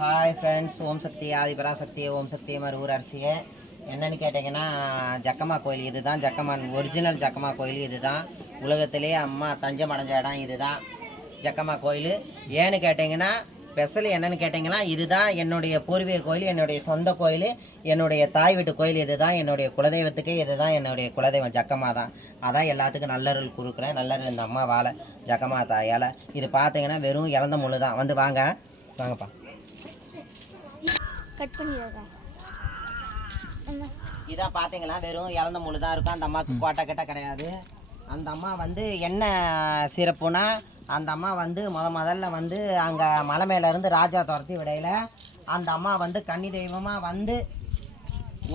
Hi friends, ஓம் சக்தி ஆதிபராசக்தி, ஓம் சக்தி மருவூர் அரசியே. என்னென்னு கேட்டிங்கன்னா, ஜக்கம்மா கோயில் இது தான். ஜக்கம்மா ஒரிஜினல் ஜக்கம்மா கோயில் இது தான். உலகத்திலேயே அம்மா தஞ்சம் அடைஞ்ச இடம் இது தான், ஜக்கம்மா கோயில். ஏன்னு கேட்டிங்கன்னா, ஸ்பெஷல் என்னென்னு கேட்டிங்கன்னா, இதுதான் என்னுடைய பூர்வீக கோயில், என்னுடைய சொந்த கோயில், என்னுடைய தாய் வீட்டு கோயில் இது தான். என்னுடைய குலதெய்வத்துக்கு இது தான் என்னுடைய குலதெய்வம் ஜக்கம்மா தான். அதான் எல்லாத்துக்கும் நல்லருள் கொடுக்குறேன். நல்லருள் இந்த அம்மா வாழை ஜக்கம்மா தாயால். இது பார்த்தீங்கன்னா வெறும் இழந்த முள்ளு தான். வந்து வாங்கப்பா. கட் பண்ணிடுறா. இதான் பார்த்தீங்களா, வெறும் இழந்த முள்ளு தான் இருக்கும். அந்த அம்மாவுக்கு கோட்டை கிட்ட கிடையாது. அந்த அம்மா வந்து என்ன சிறப்புனா, அந்த அம்மா வந்து முதல்ல வந்து அங்கே மலை மேலேருந்து ராஜா துரத்தி விடையில் அந்த அம்மா வந்து கன்னி தெய்வமாக வந்து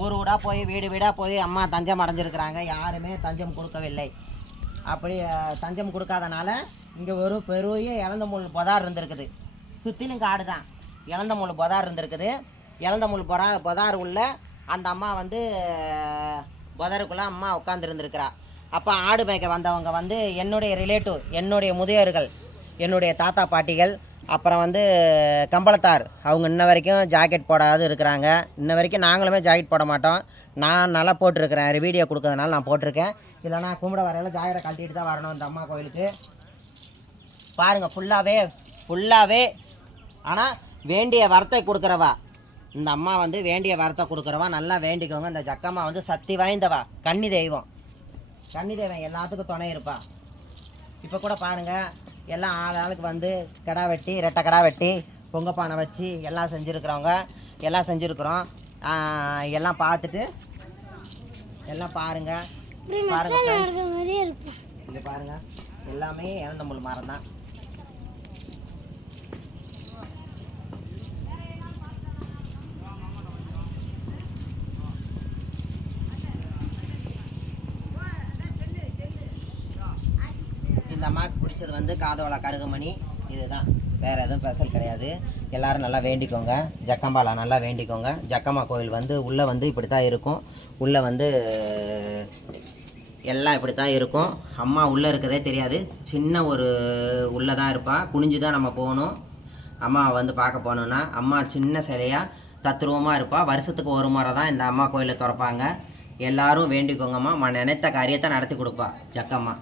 ஊர் ஊடாக போய் வீடு வீடாக போய் அம்மா தஞ்சம் அடைஞ்சிருக்கிறாங்க. யாருமே தஞ்சம் கொடுக்கவில்லை. அப்படி தஞ்சம் கொடுக்காதனால இங்கே ஒரு பெரிய இழந்த முள் பொதார் இருந்திருக்குது. சுற்றிலும் காடு தான். இழந்த முள் பொதார் இருந்திருக்குது. இழந்த முள் பொதார் உள்ள அந்த அம்மா வந்து பொதாருக்குள்ளே அம்மா உட்காந்துருந்துருக்கிறா. அப்போ ஆடு மேய்க்க வந்தவங்க வந்து என்னுடைய ரிலேட்டிவ், என்னுடைய முதியோர்கள், என்னுடைய தாத்தா பாட்டிகள், அப்புறம் வந்து கம்பளத்தார், அவங்க இன்ன வரைக்கும் ஜாக்கெட் போடாது இருக்கிறாங்க. இன்ன வரைக்கும் நாங்களுமே ஜாக்கெட் போட மாட்டோம். நான் நல்லா போட்டிருக்கிறேன். வீடியோ கொடுக்கறதுனால நான் போட்டிருக்கேன். இல்லைனா கும்பிட வரையில் ஜாக்கெட்டை கழட்டிட்டு தான் வரணும் இந்த அம்மா கோயிலுக்கு. பாருங்கள், ஃபுல்லாகவே ஆனால் வேண்டிய வரத்தை கொடுக்குறவா இந்த அம்மா வந்து வேண்டிய வரத்தை கொடுக்குறவா. நல்லா வேண்டிக்கோங்க. இந்த ஜக்கம்மா வந்து சக்தி வாய்ந்தவா, கன்னி தெய்வம் எல்லாத்துக்கும் துணை இருப்பா. இப்போ கூட பாருங்கள், எல்லாம் ஆளுக்கு வந்து கிடா வெட்டி, ரெட்டை கிடா வெட்டி, பொங்கப்பானை வச்சு எல்லாம் செஞ்சுருக்கிறவங்க எல்லாம் செஞ்சுருக்குறோம். எல்லாம் பார்த்துட்டு எல்லாம் பாருங்கள். இது பாருங்கள், எல்லாமே இழந்த முள் மரம் தான். இந்த அம்மாவுக்கு பிடிச்சது வந்து காதோல கருகுமணி இதுதான். வேறு எதுவும் ஸ்பெஷல் கிடையாது. எல்லோரும் நல்லா வேண்டிக்கோங்க. ஜக்கம்பாவில் நல்லா வேண்டிக்கோங்க. ஜக்கம்மா கோயில் வந்து உள்ளே வந்து இப்படி தான் இருக்கும். உள்ளே வந்து எல்லாம் இப்படி தான் இருக்கும். அம்மா உள்ளே இருக்கிறதே தெரியாது. சின்ன ஒரு உள்ளே தான் இருப்பாள். குனிஞ்சு தான் நம்ம போகணும். அம்மா வந்து பார்க்க போகணுன்னா அம்மா சின்ன சிலையாக தத்ரூபமாக இருப்பாள். வருஷத்துக்கு ஒரு முறை தான் இந்த அம்மா கோயிலை திறப்பாங்க. எல்லோரும் வேண்டிக்கோங்கம்மா. நினைத்த காரியத்தை நடத்தி கொடுப்பா ஜக்கம்மா.